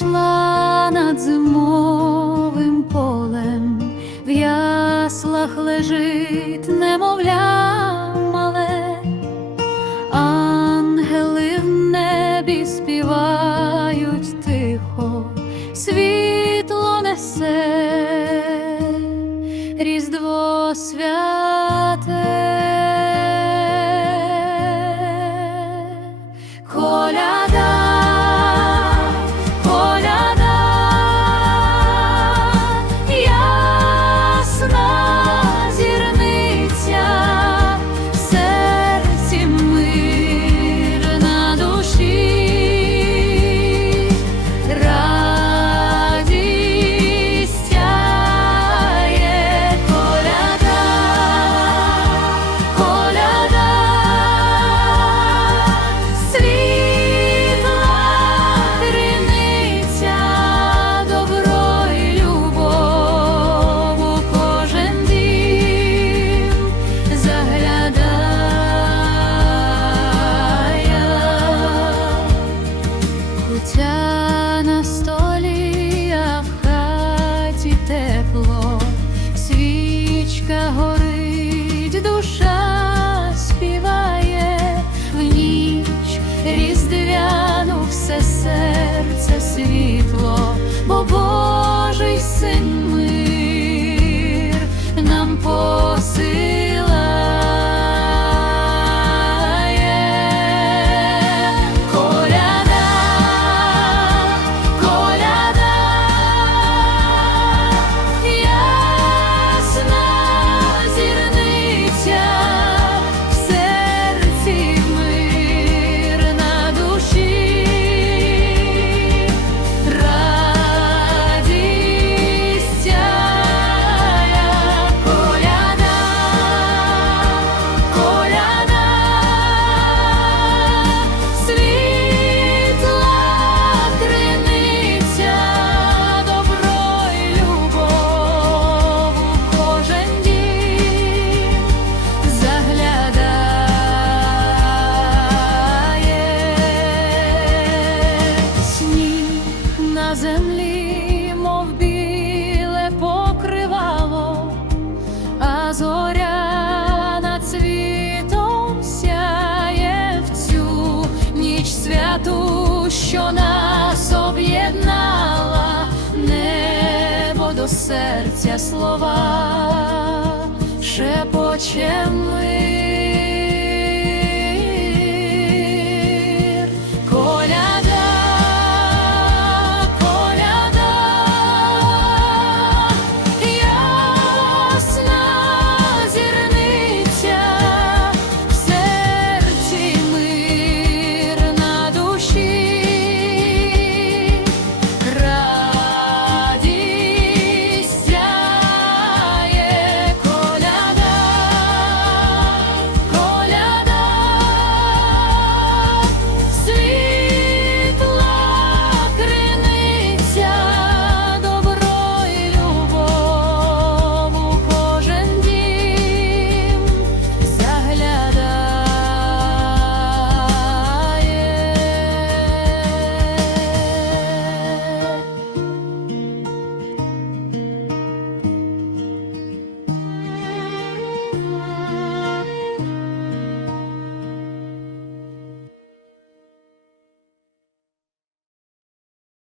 йшла над зимовим полем, в яслах лежить немовля мале, ангели в небі співають тихо, світло несе, різдво свято. Sợ Ту, що нас об'єднала, небо до серця слова шепочем ми.